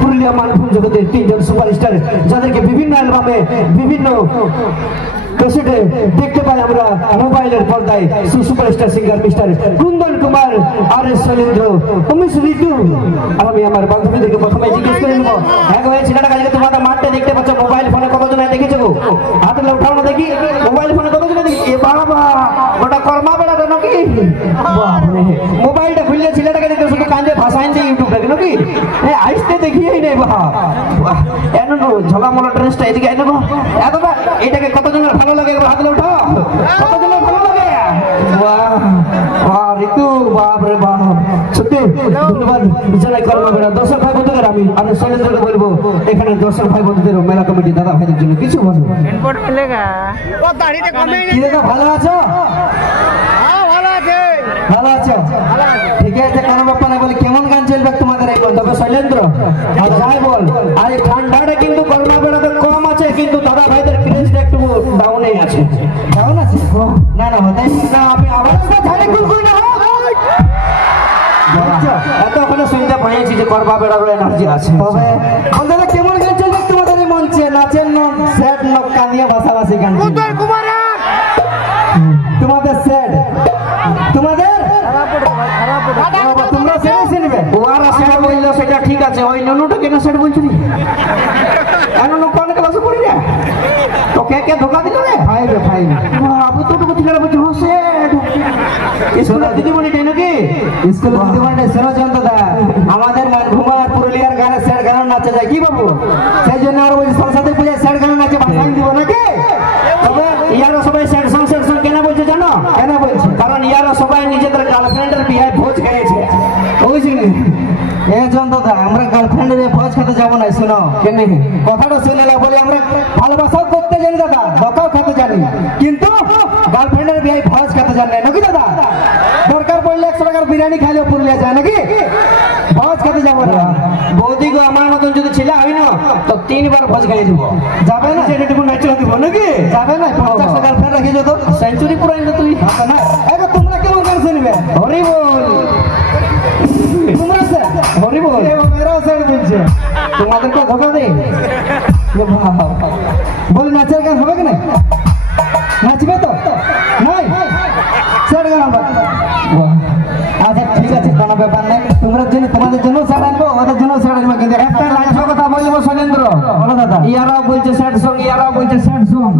পুরুলিয়া মানভূম জগতের তিনজন সুপারস্টার যাদেরকে বিভিন্ন অ্যালবামে বিভিন্ন ক্যাসেটে দেখতে পাই আমরা মোবাইলের পর্দায় superstar singer mister Kundan Kumar আর এস শৈলেন্দ্র উমেশ ঋতু। আর আমি আমার বান্ধবীদেরকে প্রথমে জিজ্ঞেস করে নেবো, হ্যাঁ গো ছেলেটা কাজে তোমরা মাঠটা দেখতে পাচ্ছ, মোবাইল ফোনে কতজন দেখেছো গো? হাতে উঠাও না দেখি, মোবাইল ফোনে কতজন দেখি? এ বাবা ওটা কর্মা বেড়াটা নাকি? মোবাইলটা খুললে ছেলেটাকে দেখতে শুধু কান্দে ভাষাইন দিয়ে ইউটিউবটাকে নাকি আইসতে দেখিয়েই নেই বাবা এন ঝলামলা ড্রেসটা এদিকে এনে এতটা এটাকে কতজনের ভালো লাগে হাতে উঠাও, কতজনের ভালো লাগে? ঋতু বাপ রে বাপ, সত্যি ধন্যবাদ জানাই কর্মা বেড়া। দর্শক ভাই বন্ধুদের আমি শৈলেন্দ্রকে বলবো এখানে দর্শক ভাই বন্ধুদের মেলা কমিটি দাদা ভাইদের জন্য কিছু বলবো। ভালো আছো? ভালো আছো? ঠিক আছে, কারণ বাপ্পা না বলে কেমন গান চলবে তোমাদের এই বল? তবে শৈলেন্দ্র আর যাই বল, আর এই ঠান্ডাটা কিন্তু কর্মা বেড়াতে কম আছে, কিন্তু দাদা ভাইদের ক্রেজটা একটু ডাউনেই আছে। ডাউন আছে? না না হতে না, আমি আবার ঝাড়ে কুলকুল না এত ওখানে পেয়েছি যে করবা বেড়ার এনার্জি আছে। তবে বন্ধুরা কেমন গান চলবে তোমাদের এই মঞ্চে? নাচের নক সেট নক কানিয়া ভাষাভাষী গান তোমাদের সেট তোমাদের তোমরা সেট শুনবে ওরা সেটা বললো সেটা ঠিক আছে, ওই নুনুটা কেন সেট বলছিস? নুনু কোন ক্লাসে পড়ি রে? তো কে ধোকা দিল রে? ফাইভ ফাইভ আপনি তো টুকু ঠিকানা বলছি হো সেট স্কুলে দিদিমণি তাই নাকি? স্কুলে দিদিমণি শোনো দাদা, আমাদের মানভূমা আর পুরুলিয়ার গানে সেট গান নাচে যায় কি বাবু? সেই জন্য আর ওই সরস্বতী পূজায় সেট গান নাচে ভাষাই দিব নাকি? তবে ইয়ারা সবাই সেট সং কেন বলছে জানো? কেন বলছে? কারণ ইয়ারা সবাই নিজেদের গার্লফ্রেন্ডের বিয়ে ভোজ খেয়েছে। ওই জন্য দাদা আমরা গার্লফ্রেন্ডের ভোজ খেতে যাবো না। শুনো কেন কথাটা শুনে না বলি, আমরা ভালোবাসাও করতে জানি দাদা, ধোকাও খেতে জানি, কিন্তু গার্লফ্রেন্ডের বিয়ে ভোজ খেতে জানি না নাকি দাদা? দরকার পড়লে 100 টাকার বিরিয়ানি খাইলেও পুরুলিয়া যায় নাকি? ভোজ খেতে যাবো না। বৌদি গো আমার মতন যদি ছেলে হয় না তো 3 বার ভোজ খাই দিব। যাবে না? সেটাটুকু নাচলে দিব নাকি? যাবে না? 50 গার্লফ্রেন্ড রেখে যেত, সেঞ্চুরি পুরাই না তুই। না এবার তোমরা কেমন গান শুনবে? হরি বল, তোমরা স্যার হরি বল। মেরাও স্যার বলছে তোমাদেরকে ধোকা দে। বলি নাচের গান হবে কি না? নাচবে তো নাই স্যার গান হবে? আচ্ছা ঠিক আছে, কোনো ব্যাপার নাই। তোমাদের জন্য স্যার আনবো, ওদের জন্য স্যার আনবো, কিন্তু একটা কথা বলবো শৈলেন্দ্র, বলো দাদা। ইয়ারাও বলছে স্যাড সং, ইয়ারাও বলছে স্যাড সং।